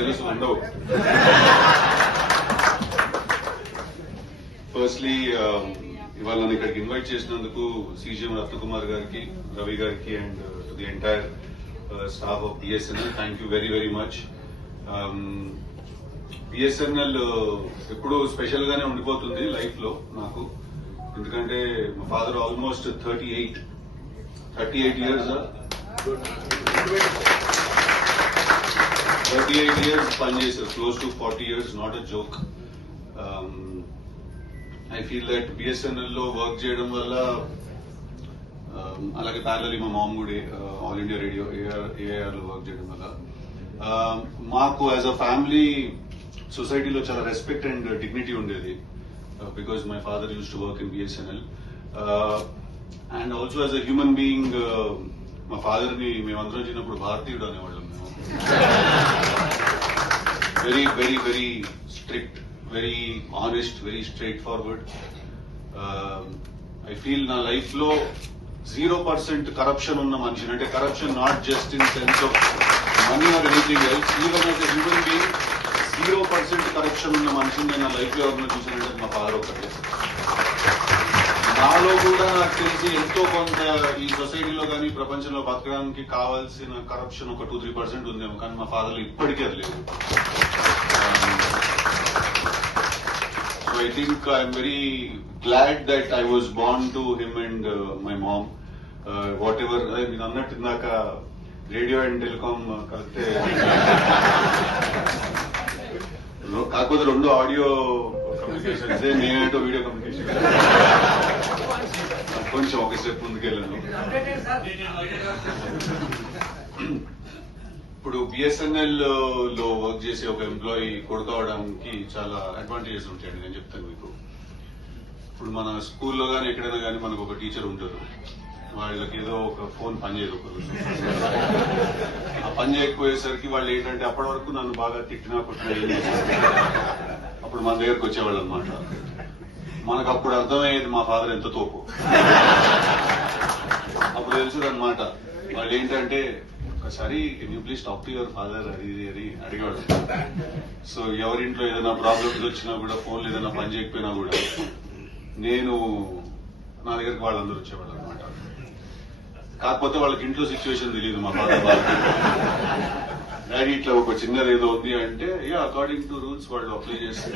తెలుసు ఉండవు. ఫస్ట్లీ ఇవాళ నన్ను ఇక్కడికి ఇన్వైట్ చేసినందుకు సీజీఎం రత్నకుమార్ గారికి, రవి గారికి and to the entire staff of BSNL thank you very very much. BSNL ఎప్పుడూ స్పెషల్ గానే ఉండిపోతుంది లైఫ్ లో నాకు. ఎందుకంటే మా ఫాదర్ ఆల్మోస్ట్ 38 ఇయర్స్ 38 ఇయర్స్ పనిచేశారు, close to 40 years, not a joke. I feel that BSNL లో వర్క్ చేయడం వల్ల, అలాగే ప్యారలీ మా మామ్ కూడా ఆల్ ఇండియా రేడియో ఏఆర్ లో వర్క్ చేయడం వల్ల మాకు యాజ్ అ ఫ్యామిలీ సొసైటీలో చాలా రెస్పెక్ట్ అండ్ డిగ్నిటీ ఉండేది. Because my father use to work in BSNL and also as a human being. మా ఫాదర్ ని మేమందరం చిన్నప్పుడు భారతీయుడు అనేవాళ్ళం. మేము very very very strict, very honest, very straight forward. I feel నా లైఫ్ లో 0% కరప్షన్ ఉన్న మనిషిని, అంటే corruption not just in sense of money or anything else, even as a human being 0% corruption ఉన్న మనిషిని నేను నా లైఫ్ లో ఎవరిని చూసానంటే మా ఫాదర్ ఒకటే. నాలో కూడా నాకు తెలిసి ఎంతో కొంత ఈ సొసైటీలో కానీ ప్రపంచంలో బతకడానికి కావాల్సిన కరప్షన్ ఒక 2-3% ఉందేమో, కానీ మా ఫాదర్లో ఇప్పటికీ అది లేదు. So I think I'm very glad that I was born to him and my mom. What ever మీరు అన్నట్టు ఇందాక రేడియో అండ్ టెలికాం కలిస్తే, కాకపోతే 2 ఆడియో కమ్యూనికేషన్స్, నేనేంటో వీడియో కమ్యూనికేషన్ కొంచెం ఒక స్టెప్ ముందుకెళ్ళాను. ఇప్పుడు బిఎస్ఎన్ఎల్ లో వర్క్ చేసే ఒక ఎంప్లాయీ కొడుకోవడానికి చాలా అడ్వాంటేజెస్ ఉంటాయండి. నేను చెప్తాను మీకు. ఇప్పుడు మన స్కూల్లో కానీ ఎక్కడైనా కానీ మనకు ఒక టీచర్ ఉంటారు, వాళ్ళకి ఏదో ఒక ఫోన్ పనిచేయదు ఒక రోజు. ఆ పని చేయకపోయేసరికి వాళ్ళు ఏంటంటే అప్పటి వరకు నన్ను బాగా తిట్టినా కొట్టినా ఏం చేసేది, అప్పుడు మన దగ్గరకు వచ్చేవాళ్ళు అనమాట. మనకు అప్పుడు అర్థమయ్యేది మా ఫాదర్ ఎంత తోపు. అప్పుడు తెలుసు అనమాట. వాళ్ళు ఏంటంటే ఒకసారి can you please talk to your father అది అని అడిగాడు. సో ఎవరింట్లో ఏదైనా ప్రాబ్లమ్స్ వచ్చినా కూడా, ఫోన్లో ఏదైనా పని చేయకపోయినా కూడా నేను నా దగ్గరికి వాళ్ళందరూ వచ్చేవాళ్ళు అనమాట. కాకపోతే వాళ్ళకి ఇంట్లో సిచ్యువేషన్ తెలియదు మా ఫాదర్ వాళ్ళకి. డాడీ ఇట్లా ఒక చిన్నది ఏదో ఉంది అంటే, అకార్డింగ్ టు రూల్స్ వాళ్ళు అప్లై చేస్తే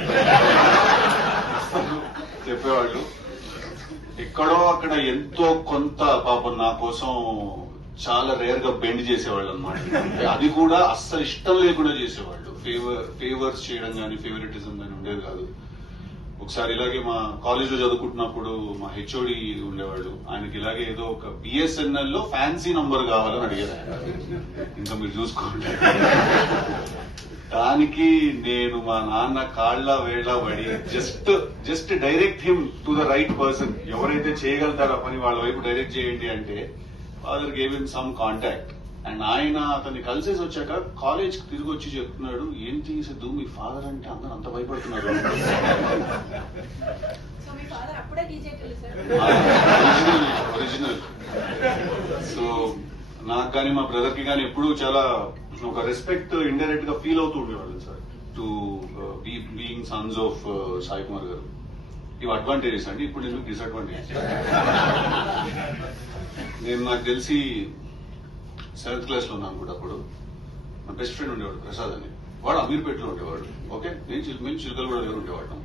చెప్పేవాళ్ళు. ఎక్కడో అక్కడ ఎంతో కొంత పాపం నా కోసం చాలా రేర్ గా బెండ్ చేసేవాళ్ళు అనమాట. అది కూడా అస్సలు ఇష్టం లేకుండా చేసేవాళ్ళు. ఫేవర్స్ చేయడం కానీ ఫేవరెటిజం కానీ ఉండేది కాదు. ఒకసారి ఇలాగే మా కాలేజ్ లో చదువుకుంటున్నప్పుడు మా హెచ్ఓడి ఉండేవాళ్ళు, ఆయనకి ఇలాగే ఏదో ఒక బిఎస్ఎన్ఎల్ లో ఫ్యాన్సీ నంబర్ కావాలని అడిగారు. ఇంకా మీరు చూసుకోండి. దానికి నేను మా నాన్న కాళ్ళ వేళ పడి just direct him to the right person. ఎవరైతే చేయగలుగుతారో పని వాళ్ళ వైపు డైరెక్ట్ చేయండి అంటే father gave him some contact. And ఆయన అతన్ని కలిసేసి వచ్చాక కాలేజ్ కి తిరిగి వచ్చి చెప్తున్నాడు, ఏంటి సిద్ధు మీ ఫాదర్ అంటే అందరూ అంత భయపడుతున్నారు. ఒరిజినల్. సో నాకు కానీ మా బ్రదర్ కి కానీ ఎప్పుడు చాలా ఒక రెస్పెక్ట్ ఇండైరెక్ట్ గా ఫీల్ అవుతూ ఉండేవాళ్ళు sir, to being Sons of Sai Kumar గారు. ఇవి అడ్వాంటేజెస్ అండి. ఇప్పుడు ఎందుకు డిసడ్వాంటేజెస్? నేను నాకు తెలిసి 7th క్లాస్ లో ఉన్నాను కూడా. అప్పుడు నా బెస్ట్ ఫ్రెండ్ ఉండేవాడు ప్రసాద్ అని, వాడు అమీర్పేటలో ఉండేవాడు. ఓకే, మేము చిలుకలు కూడా దగ్గర ఉండేవాళ్ళం.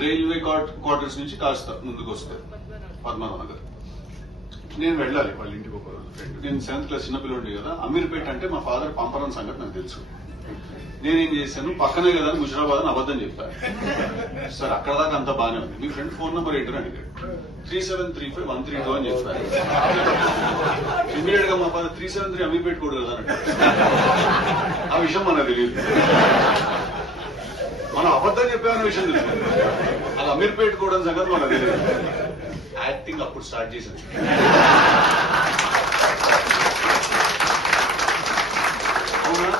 రైల్వే క్వార్టర్స్ నుంచి కాస్త ముందుకు వస్తే పద్మనాభ నగర్ నేను వెళ్ళాలి వాళ్ళ ఇంటికి. ఒక ఫ్రెండ్, నేను 7th క్లాస్ చిన్నపిల్లండి కదా. అమీర్పేట అంటే మా ఫాదర్ పంపరం సంగతి నాకు తెలుసు. నేనేం చేశాను, పక్కనే కదా అని ముషిరాబాద్ అని అబద్ధం చెప్పాను. సార్ అక్కడ దాకా అంతా బాగానే ఉంది, మీ ఫ్రెండ్ ఫోన్ నెంబర్ ఏంటని అడిగాడు. 3735-132 అని చెప్పారు. ఇమీడియట్ గా మా ఫాదర్ 373 అమీర్పేట కూడా కదా అన్నట్టు. ఆ విషయం మనకు తెలియదు, మనం అబద్ధం చెప్పామన్న విషయం తెలుసు. అది అమీర్పేట కూడా సంగతి మనకు తెలియదు. యాక్టింగ్ అప్పుడు స్టార్ట్ చేశాను. అవునా,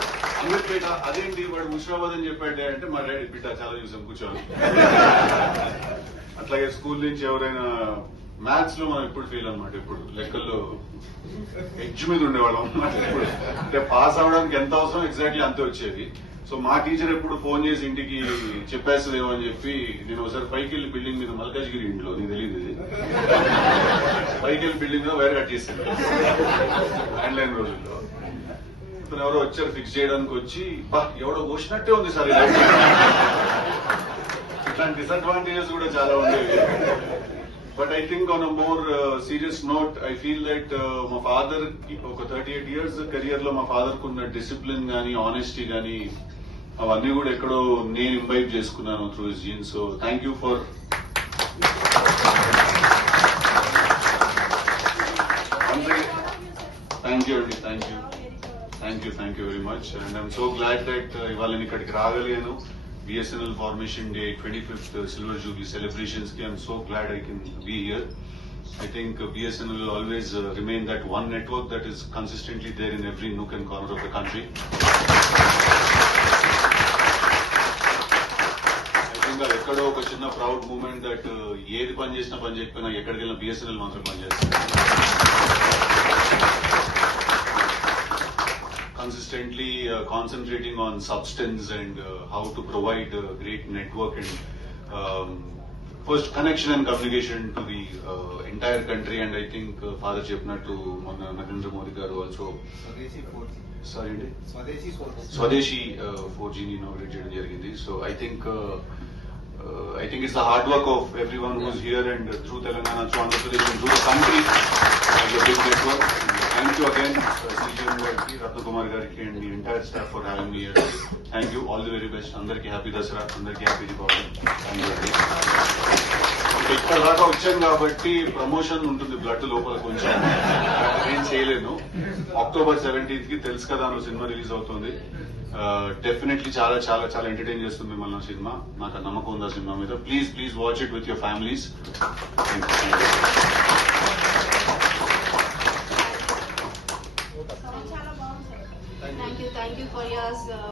అమీర్పేట అదేంటి వాడు ముషిరాబాద్ అని చెప్పాడే అంటే మా డాడీ బిడ్డ చాలా చూసాం కూర్చోవాలి. అట్లాగే స్కూల్ నుంచి ఎవరైనా మ్యాథ్స్ లో మనం ఎప్పుడు ఫెయిల్ అనమాట. ఇప్పుడు లెక్కల్లో ఎడ్జ్ మీద ఉండేవాళ్ళం ఇప్పుడు అంటే పాస్ అవడానికి ఎంత అవసరం ఎగ్జాక్ట్లీ అంతే వచ్చేది. సో మా టీచర్ ఎప్పుడు ఫోన్ చేసి ఇంటికి చెప్పేస్తుందేమో అని చెప్పి నేను ఒకసారి పైకి వెళ్ళి బిల్డింగ్ మీద మల్కాజ్గిరి ఇంట్లో నీకు తెలియదు ఇది పైకి వెళ్ళి బిల్డింగ్ మీద వైర్ కట్ చేశాను ల్యాండ్లైన్ రోజుల్లో. ఇతను ఎవరో వచ్చారు ఫిక్స్ చేయడానికి వచ్చి ఎవడో పోసినట్టే ఉంది సార్ ఇట్లాంటి డిసడ్వాంటేజెస్ కూడా చాలా ఉండేవి. But I think on a more serious note I feel that మా ఫాదర్ ఒక 38 years కెరియర్ లో మా ఫాదర్ కున్న డిసిప్లిన్ గానీ ఆనెస్టీ గానీ అవన్నీ కూడా ఎక్కడో నేను ఇంబైబ్ చేసుకున్నాను through his genes. So thank you for thank you అండి. Thank you very much. And I'm so glad that ఇవాళ నేను ఇక్కడికి రాగలిగాను. BSNL Formation Day 25th Silver Jubilee celebrations ki I'm so glad I can be here. I think BSNL will always remain that one network that is consistently there in every nook and corner of the country. I think that ekkado oka chinna proud moment that ఏది పని చేసినా పని చేయకపోయినా ఎక్కడికి వెళ్ళినా BSNL మాత్రం పని చేస్తుంది. Consistently concentrating on substance and how to provide a great network and first connection and communication to the entire country. And I think Father Chepnattu, Narendra Modi garu also Swadeshi 4G ni inaugurate cheyadam jarigindi. So I think it's the hard work of everyone who is here and through Telangana, through Andhra Pradesh and through the country as a big network. Thank you again, CGM Gariki, Ratnakumar Gariki and the entire staff for having me here. Thank you. All the very best. Andarki happy Dasara. Andarki happy Diwali. ఇక్కడ దాకా వచ్చాను కాబట్టి promotion ఉంటుంది blood లోపల కొంచెం నేను చేయలేను. October 17th కి తెలుసు కదా అన్న సినిమా రిలీజ్ అవుతుంది. డెఫినెట్లీ చాలా చాలా చాలా ఎంటర్టైన్ చేస్తుంది మిమ్మల్ని సినిమా. నాకు నమ్మకం ఉంది ఆ సినిమా మీద. Please watch it with your families. Thank you for your